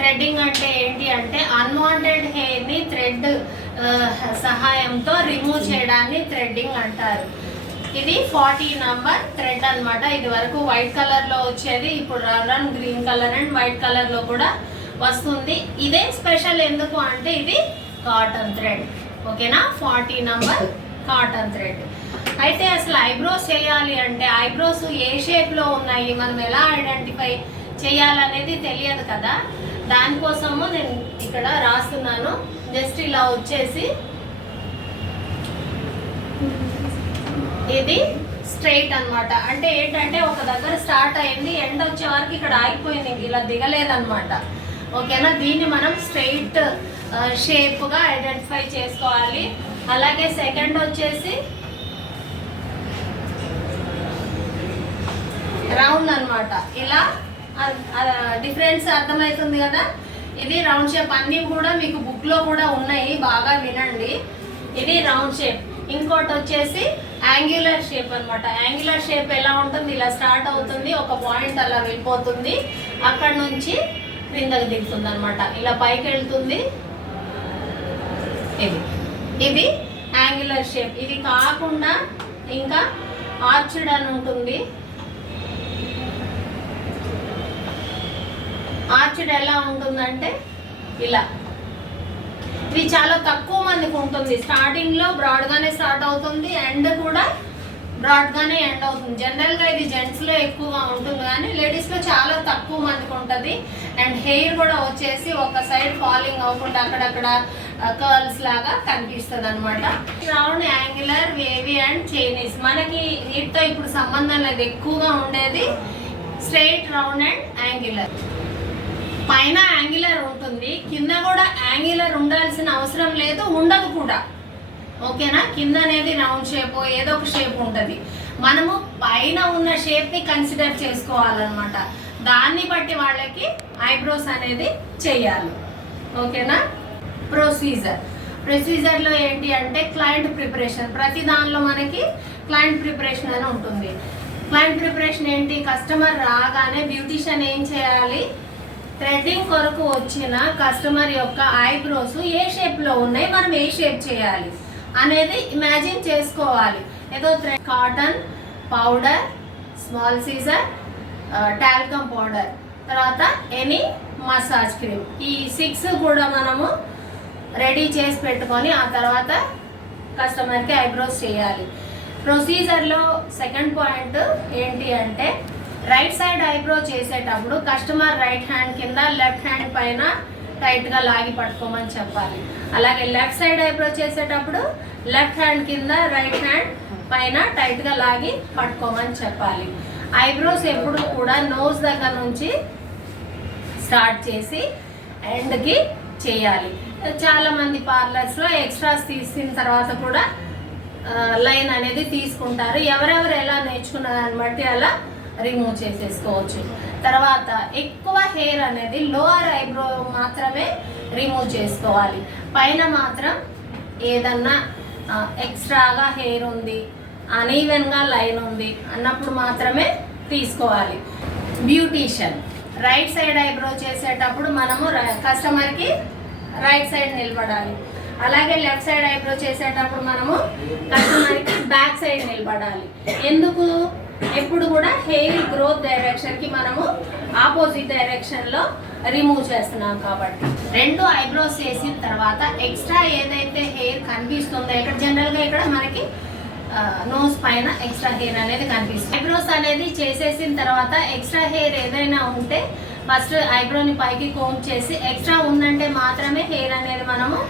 Threading అంటే ఏంటి అంటే అన్వాంటెడ్ హెయిర్ని థ్రెడ్ సహాయంతో రిమూవ్ చేయడాన్ని థ్రెడ్డింగ్ అంటారు. ఇది 40 నంబర్ థ్రెడ్ అనమాట. ఇది వరకు వైట్ కలర్లో వచ్చేది, ఇప్పుడు run green colour and white కలర్లో కూడా వస్తుంది. ఇదే స్పెషల్ ఎందుకు అంటే ఇది కాటన్ థ్రెడ్. ఓకేనా, 40 నంబర్ కాటన్ థ్రెడ్. అయితే అసలు ఐబ్రోస్ చేయాలి అంటే ఐబ్రోస్ ఏ షేప్లో ఉన్నాయి, మనం ఎలా ఐడెంటిఫై చేయాలనేది తెలియదు కదా. దానికోసము నేను ఇక్కడ రాస్తున్నాను. జస్ట్ ఇలా వచ్చేసి ఇది స్ట్రైట్ అన్నమాట. అంటే ఏంటంటే ఒక దగ్గర స్టార్ట్ అయింది, ఎండ్ వచ్చే వరకు ఇక్కడ ఆగిపోయింది, ఇలా దిగలేదన్నమాట. ఓకేనా, దీన్ని మనం స్ట్రైట్ షేప్గా ఐడెంటిఫై చేసుకోవాలి. అలాగే సెకండ్ వచ్చేసి రౌండ్ అన్నమాట. ఇలా డిఫరెన్స్ అర్థమవుతుంది కదా. ఇది రౌండ్ షేప్, అన్నీ కూడా మీకు బుక్లో కూడా ఉన్నాయి, బాగా వినండి. ఇది రౌండ్ షేప్. ఇంకోటి వచ్చేసి యాంగ్యులర్ షేప్ అనమాట. యాంగ్యులర్ షేప్ ఎలా ఉంటుంది, ఇలా స్టార్ట్ అవుతుంది, ఒక పాయింట్ అలా వెళ్ళిపోతుంది, అక్కడ నుంచి క్రిందకి దిగుతుంది అనమాట, ఇలా పైకి వెళ్తుంది. ఇది యాంగ్యులర్ షేప్. ఇది కాకుండా ఇంకా ఆర్చ్డ్ అని ఉంటుంది. ఆర్చ్డ్ ఎలా ఉంటుందంటే ఇలా. ఇది చాలా తక్కువ మందికి ఉంటుంది. స్టార్టింగ్లో బ్రాడ్గానే స్టార్ట్ అవుతుంది, ఎండ్ కూడా బ్రాడ్గానే ఎండ్ అవుతుంది. జనరల్గా ఇది జెంట్స్లో ఎక్కువగా ఉంటుంది, కానీ లేడీస్లో చాలా తక్కువ మందికి ఉంటుంది. అండ్ హెయిర్ కూడా వచ్చేసి ఒక సైడ్ ఫాలింగ్ అవ్వకుండా అక్కడక్కడ కర్ల్స్ లాగా కనిపిస్తుంది అనమాట. Round, angular, wavy and Chinese. మనకి వీటితో ఇప్పుడు సంబంధం లేదు, ఎక్కువగా ఉండేది స్ట్రైట్, రౌండ్ అండ్ యాంగులర్. పైన యాంగులర్ ఉంటుంది, కింద కూడా యాంగులర్ ఉండాల్సిన అవసరం లేదు, ఉండదు కూడా. ఓకేనా, కింద అనేది రౌండ్ షేప్ ఏదో ఒక షేప్ ఉంటుంది. మనము పైన ఉన్న షేప్ని కన్సిడర్ చేసుకోవాలన్నమాట. దాన్ని బట్టి వాళ్ళకి ఐబ్రోస్ అనేది చేయాలి. ఓకేనా, ప్రొసీజర్లో ఏంటి అంటే క్లయింట్ ప్రిపరేషన్. ప్రతి దానిలో మనకి క్లయింట్ ప్రిపరేషన్ అని ఉంటుంది. క్లయింట్ ప్రిపరేషన్ ఏంటి, కస్టమర్ రాగానే బ్యూటిషియన్ ఏం చేయాలి, థ్రెడ్డింగ్ కొరకు వచ్చిన కస్టమర్ యొక్క ఐబ్రోస్ ఏ షేప్లో ఉన్నాయి, మనం ఏ షేప్ చేయాలి అనేది ఇమాజిన్ చేసుకోవాలి. ఏదో cotton powder, small scissor, talcum powder, తర్వాత ఎనీ మసాజ్ క్రీమ్, ఈ 6 కూడా మనము రెడీ చేసి పెట్టుకొని ఆ తర్వాత కస్టమర్కి ఐబ్రోస్ చేయాలి. ప్రొసీజర్లో సెకండ్ పాయింట్ ఏంటి అంటే రైట్ సైడ్ ఐబ్రో చేసేటప్పుడు కస్టమర్ రైట్ హ్యాండ్ కింద లెఫ్ట్ హ్యాండ్ పైన టైట్గా లాగి పట్టుకోమని చెప్పాలి. అలాగే లెఫ్ట్ సైడ్ ఐబ్రో చేసేటప్పుడు లెఫ్ట్ హ్యాండ్ కింద రైట్ హ్యాండ్ పైన టైట్గా లాగి పట్టుకోమని చెప్పాలి. ఐబ్రోస్ ఎప్పుడు కూడా నోస్ దగ్గర నుంచి స్టార్ట్ చేసి ఎండ్కి చేయాలి. చాలామంది పార్లర్స్లో ఎక్స్ట్రాస్ తీసిన తర్వాత కూడా లైన్ అనేది తీసుకుంటారు. ఎవరెవరు ఎలా నేర్చుకున్న దాన్ని బట్టి అలా రిమూవ్ చేసేసుకోవచ్చు. తర్వాత ఎక్కువ హెయిర్ అనేది లోవర్ ఐబ్రో మాత్రమే రిమూవ్ చేసుకోవాలి. పైన మాత్రం ఏదన్నా ఎక్స్ట్రాగా హెయిర్ ఉంది, అన్ఈవెన్గా లైన్ ఉంది అన్నప్పుడు మాత్రమే తీసుకోవాలి. బ్యూటీషియన్ రైట్ సైడ్ ఐబ్రో చేసేటప్పుడు మనము కస్టమర్కి రైట్ సైడ్ నిలబడాలి. అలాగే లెఫ్ట్ సైడ్ ఐబ్రో చేసేటప్పుడు మనము కస్టమర్కి బ్యాక్ సైడ్ నిలబడాలి. ఎందుకు, ఎప్పుడు కూడా హెయిర్ గ్రోత్ డైరెక్షన్కి మనము ఆపోజిట్ డైరెక్షన్లో రిమూవ్ చేస్తున్నాం కాబట్టి. 2 ఐబ్రోస్ చేసిన తర్వాత ఎక్స్ట్రా ఏదైతే హెయిర్ కనిపిస్తుందో, ఇక్కడ జనరల్గా ఇక్కడ మనకి నోస్ పైన ఎక్స్ట్రా హెయిర్ అనేది కనిపిస్తుంది. ఐబ్రోస్ అనేది చేసేసిన తర్వాత ఎక్స్ట్రా హెయిర్ ఏదైనా ఉంటే ఫస్ట్ ఐబ్రోని పైకి కోంబ్ చేసి ఎక్స్ట్రా ఉందంటే మాత్రమే హెయిర్ అనేది మనము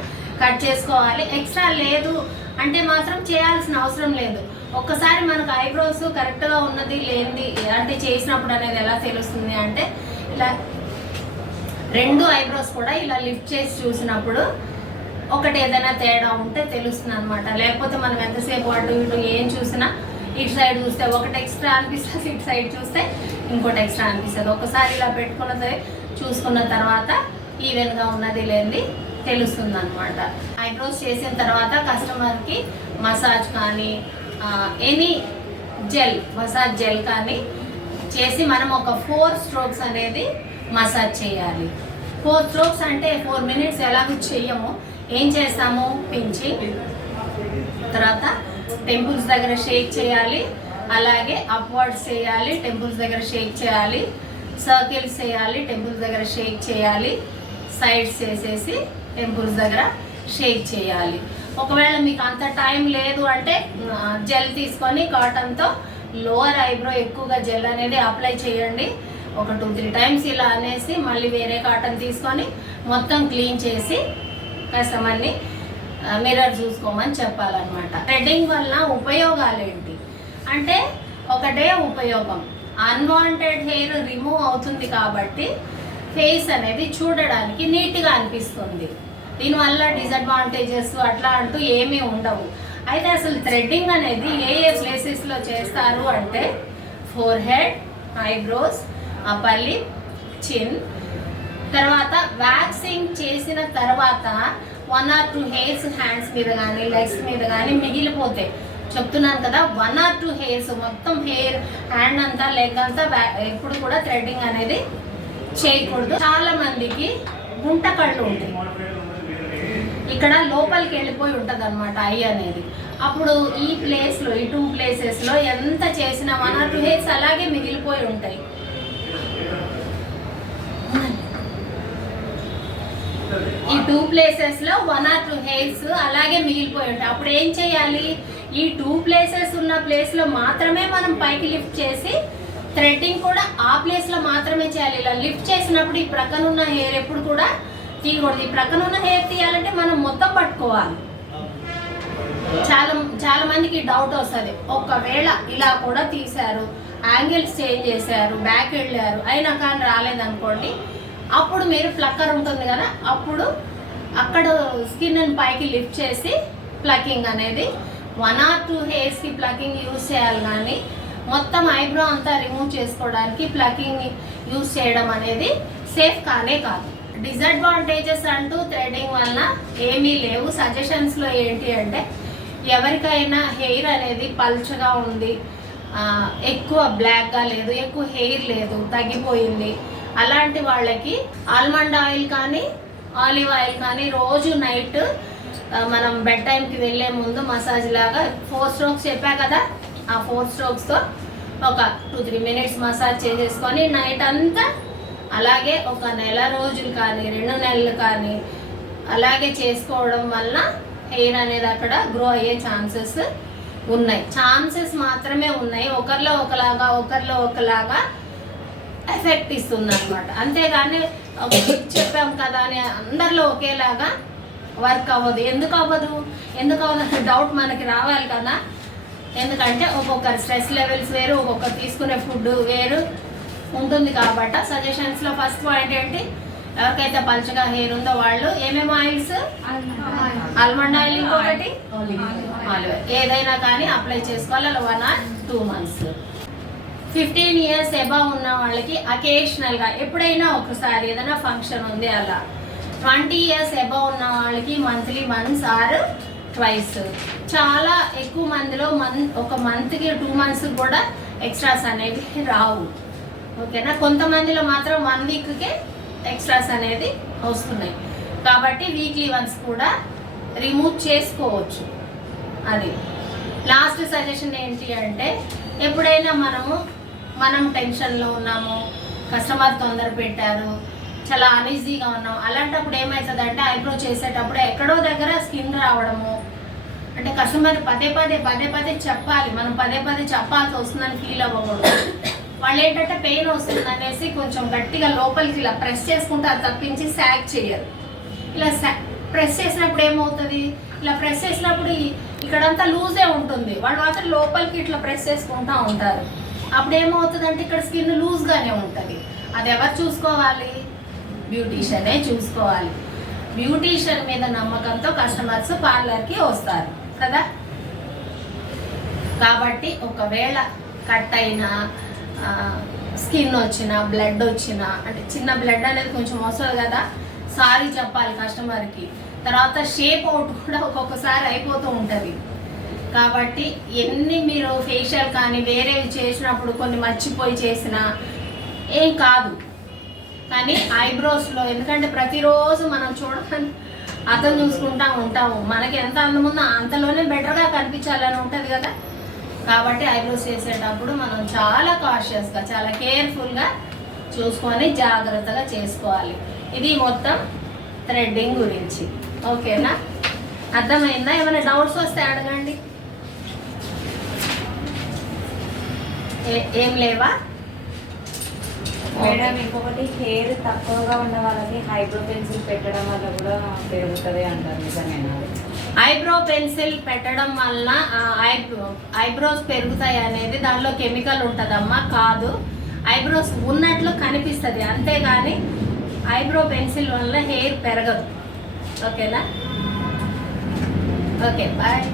కట్ చేసుకోవాలి. ఎక్స్ట్రా లేదు అంటే మాత్రం చేయాల్సిన అవసరం లేదు. ఒక్కసారి మనకు ఐబ్రోస్ కరెక్ట్గా ఉన్నది లేనిది అంటే చేసినప్పుడు అనేది ఎలా తెలుస్తుంది అంటే ఇలా 2 ఐబ్రోస్ కూడా ఇలా లిఫ్ట్ చేసి చూసినప్పుడు ఒకటి ఏదైనా తేడా ఉంటే తెలుస్తుంది అనమాట. లేకపోతే మనం ఎంతసేపు అటు ఇటు ఏం చూసినా ఇటు సైడ్ చూస్తే ఒకటి ఎక్స్ట్రా అనిపిస్తుంది, ఇటు సైడ్ చూస్తే ఇంకోటి ఎక్స్ట్రా అనిపిస్తుంది. ఒకసారి ఇలా పెట్టుకున్నది చూసుకున్న తర్వాత ఈవెన్గా ఉన్నది లేనిది తెలుస్తుంది అనమాట. ఐబ్రోస్ చేసిన తర్వాత కస్టమర్కి మసాజ్ కానీ ఎనీ జెల్, మసాజ్ జెల్ కానీ చేసి మనం ఒక 4 స్ట్రోక్స్ అనేది మసాజ్ చేయాలి. 4 స్ట్రోక్స్ అంటే 4 మినిట్స్ ఎలాగో చెయ్యము. ఏం చేస్తాము, పించింగ్, తర్వాత టెంపుల్స్ దగ్గర షేక్ చేయాలి, అలాగే అప్వర్డ్స్ చేయాలి, టెంపుల్స్ దగ్గర షేక్ చేయాలి, సర్కిల్స్ చేయాలి, టెంపుల్స్ దగ్గర షేక్ చేయాలి, సైడ్స్ చేసేసి టెంపుల్స్ దగ్గర షేక్ చేయాలి. ఒకవేళ మీకు అంత టైం లేదు అంటే జెల్ తీసుకొని కాటన్తో లోవర్ ఐబ్రో ఎక్కువగా జెల్ అనేది అప్లై చేయండి. ఒక 2-3 టైమ్స్ ఇలా అనేసి మళ్ళీ వేరే కాటన్ తీసుకొని మొత్తం క్లీన్ చేసి కస్టమర్ని మిర్రర్ చూసుకోమని చెప్పాలన్నమాట. థ్రెడ్డింగ్ వల్ల ఉపయోగాలు ఏంటి అంటే, ఒకటే ఉపయోగం, అన్వాంటెడ్ హెయిర్ రిమూవ్ అవుతుంది కాబట్టి ఫేస్ అనేది చూడడానికి నీట్గా అనిపిస్తుంది. దీనివల్ల డిసడ్వాంటేజెస్ అట్లా అంటూ ఏమీ ఉండవు. అయితే అసలు థ్రెడ్డింగ్ అనేది ఏ ప్లేసెస్లో చేస్తారు అంటే, four head, eyebrows, upper lip, చిన్. తర్వాత వ్యాక్సింగ్ చేసిన తర్వాత 1 or 2 హెయిర్స్ హ్యాండ్స్ మీద కానీ లెగ్స్ మీద కానీ మిగిలిపోతాయి. చెప్తున్నాను కదా, 1 or 2 హెయిర్స్, మొత్తం హెయిర్ హ్యాండ్ అంతా లెగ్ అంతా ఎప్పుడు కూడా థ్రెడ్డింగ్ అనేది చేయకూడదు. చాలా మందికి గుంట కళ్ళు ఉంటాయి, ఇక్కడ లోపలికి వెళ్ళిపోయి ఉంటుంది అనమాట ఐ అనేది. అప్పుడు ఈ ప్లేస్లో, ఈ 2 ప్లేసెస్లో ఎంత చేసినా 1 or 2 హెయిర్స్ అలాగే మిగిలిపోయి ఉంటాయి. ఈ 2 ప్లేసెస్లో 1 or 2 హెయిర్స్ అలాగే మిగిలిపోయి ఉంటాయి. అప్పుడు ఏం చేయాలి, ఈ 2 ప్లేసెస్ ఉన్న ప్లేస్లో మాత్రమే మనం పైకి లిఫ్ట్ చేసి థ్రెడ్డింగ్ కూడా ఆ ప్లేస్లో మాత్రమే చేయాలి. ఇలా లిఫ్ట్ చేసినప్పుడు ఈ ప్రక్కన ఉన్న హెయిర్ ఎప్పుడు కూడా తీయకూడదు. ఈ ప్రక్కన ఉన్న హెయిర్ తీయాలంటే మనం మొత్తం పట్టుకోవాలి. చాలా మందికి డౌట్ వస్తుంది, ఒకవేళ ఇలా కూడా తీశారు, యాంగిల్స్ చేంజ్ చేశారు, బ్యాక్ వెళ్ళారు, అయినా కానీ రాలేదనుకోండి, అప్పుడు మీరు ప్లక్కర్ ఉంటుంది కదా, అప్పుడు అక్కడ స్కిన్ పైకి లిఫ్ట్ చేసి ప్లకింగ్ అనేది 1 or 2 హెయిర్స్కి ప్లకింగ్ యూజ్ చేయాలి. కానీ మొత్తం ఐబ్రో అంతా రిమూవ్ చేసుకోవడానికి ప్లకింగ్ యూజ్ చేయడం అనేది సేఫ్ కానే కాదు. డిసడ్వాంటేజెస్ అంటూ థ్రెడ్డింగ్ వలన ఏమీ లేవు. సజెషన్స్లో ఏంటి అంటే, ఎవరికైనా హెయిర్ అనేది పల్చగా ఉంది, ఎక్కువ బ్లాక్గా లేదు, ఎక్కువ హెయిర్ లేదు, తగ్గిపోయింది, అలాంటి వాళ్ళకి ఆల్మండ్ ఆయిల్ కానీ ఆలివ్ ఆయిల్ కానీ రోజు నైట్ మనం బెడ్ టైంకి వెళ్ళే ముందు మసాజ్ లాగా 4 స్ట్రోక్స్ చెప్పా కదా, ఆ 4 స్ట్రోక్స్తో ఒక 2-3 మినిట్స్ మసాజ్ చేసేసుకొని నైట్ అంతా అలాగే ఒక నెల రోజులు కానీ 2 నెలలు కానీ అలాగే చేసుకోవడం వల్ల హెయిర్ అనేది అక్కడ గ్రో అయ్యే ఛాన్సెస్ ఉన్నాయి. ఛాన్సెస్ మాత్రమే ఉన్నాయి, ఒకరిలో ఒకలాగా ఎఫెక్ట్ ఇస్తుంది అనమాట. అంతేగాని చెప్పాం కదా అని అందరిలో ఒకేలాగా వర్క్ అవ్వదు. ఎందుకు అవ్వదు అంటే డౌట్ మనకి రావాలి కదా. ఎందుకంటే ఒక్కొక్కరు స్ట్రెస్ లెవెల్స్ వేరు, ఒక్కొక్కరు తీసుకునే ఫుడ్ వేరు ఉంటుంది. కాబట్టి సజెషన్స్లో ఫస్ట్ పాయింట్ ఏంటి, ఎవరికైతే పల్చగా హెయిర్ ఉందో వాళ్ళు ఏమేమి ఆయిల్స్, ఆల్మండ్ ఆయిల్, ఇంకొకటి ఆలివ్, ఏదైనా కానీ అప్లై చేసుకోవాలి. అలా 1 or 2 months. 15 years అబవ్ ఉన్న వాళ్ళకి అకేషనల్గా ఎప్పుడైనా ఒకసారి ఏదైనా ఫంక్షన్ ఉంది అలా. 20 years అబవ్ ఉన్న వాళ్ళకి మంత్లీ వన్స్ ఆర్ ట్వైస్. చాలా ఎక్కువ మందిలో ఒక మంత్కి 2 months కూడా ఎక్స్ట్రాస్ అనేవి రావు. ఓకేనా, కొంతమందిలో మాత్రం 1 weekకే ఎక్స్ట్రాస్ అనేది వస్తున్నాయి. కాబట్టి వీక్లీ వన్స్ కూడా రిమూవ్ చేసుకోవచ్చు. అది లాస్ట్ సజెషన్ ఏంటి అంటే, ఎప్పుడైనా మనం టెన్షన్లో ఉన్నాము, కస్టమర్ తొందర పెట్టారు, చాలా అన్ఈజీగా ఉన్నాం, అలాంటప్పుడు ఏమవుతుంది అంటే ఐబ్రో చేసేటప్పుడు ఎక్కడో దగ్గర స్కిన్ రావడము, అంటే కస్టమర్ పదే చెప్పాలి, మనం పదే చెప్పాల్సి వస్తుందని ఫీల్ అవ్వకూడదు. వాళ్ళు ఏంటంటే పెయిన్ వస్తుంది అనేసి కొంచెం గట్టిగా లోపలికి ఇలా ప్రెస్ చేసుకుంటారు తప్పించి సాగ్ చేయరు. ఇలా ప్రెస్ చేసినప్పుడు ఏమవుతుంది, ఇలా ప్రెస్ చేసినప్పుడు ఇక్కడంతా లూజే ఉంటుంది, వాళ్ళు మాత్రం లోపలికి ఇట్లా ప్రెస్ చేసుకుంటూ ఉంటారు. అప్పుడు ఏమవుతుంది అంటే ఇక్కడ స్కిన్ లూజ్గానే ఉంటుంది. అది ఎవరు చూసుకోవాలి, బ్యూటీషియనే చూసుకోవాలి. బ్యూటీషియన్ మీద నమ్మకంతో కస్టమర్స్ పార్లర్కి వస్తారు కదా. కాబట్టి ఒకవేళ కట్ అయినా, స్కిన్ వచ్చినా, బ్లడ్ వచ్చినా, అంటే చిన్న బ్లడ్ అనేది కొంచెం వస్తుంది కదా, సారీ చెప్పాలి కస్టమర్కి. తర్వాత షేప్ అవుట్ కూడా ఒక్కొక్కసారి అయిపోతూ ఉంటుంది. కాబట్టి ఎన్ని మీరు ఫేషియల్ కానీ వేరేవి చేసినప్పుడు కొన్ని మర్చిపోయి చేసినా ఏం కాదు. కానీ ఐబ్రోస్లో ఎందుకంటే ప్రతిరోజు మనం చూడడానికి అర్థం చూసుకుంటా ఉంటాము, మనకి ఎంత అందం ఉందో అంతలోనే బెటర్గా కనిపించాలని ఉంటుంది కదా. కాబట్టి ఐబ్రోస్ చేసేటప్పుడు మనం చాలా కాషియస్గా చాలా కేర్ఫుల్గా చూసుకొని జాగ్రత్తగా చేసుకోవాలి. ఇది మొత్తం థ్రెడ్డింగ్ గురించి. ఓకేనా, అర్థమైందా? ఏమైనా డౌట్స్ వస్తే అడగండి. ఏం లేవా మేడం? ఇంకొకటి, హెయిర్ తక్కువగా ఉన్న వాళ్ళకి ఐబ్రో పెన్సిల్ పెట్టడం వల్ల కూడా పెరుగుతుంది అంటారు, నిజమేనా? ఐబ్రో పెన్సిల్ పెట్టడం వల్ల ఐబ్రోస్ పెరుగుతాయి అనేది దానిలో కెమికల్ ఉంటుందమ్మా. కాదు, ఐబ్రోస్ ఉన్నట్లు కనిపిస్తుంది అంతేగాని ఐబ్రో పెన్సిల్ వల్ల హెయిర్ పెరగదు. ఓకేనా? Okay, bye.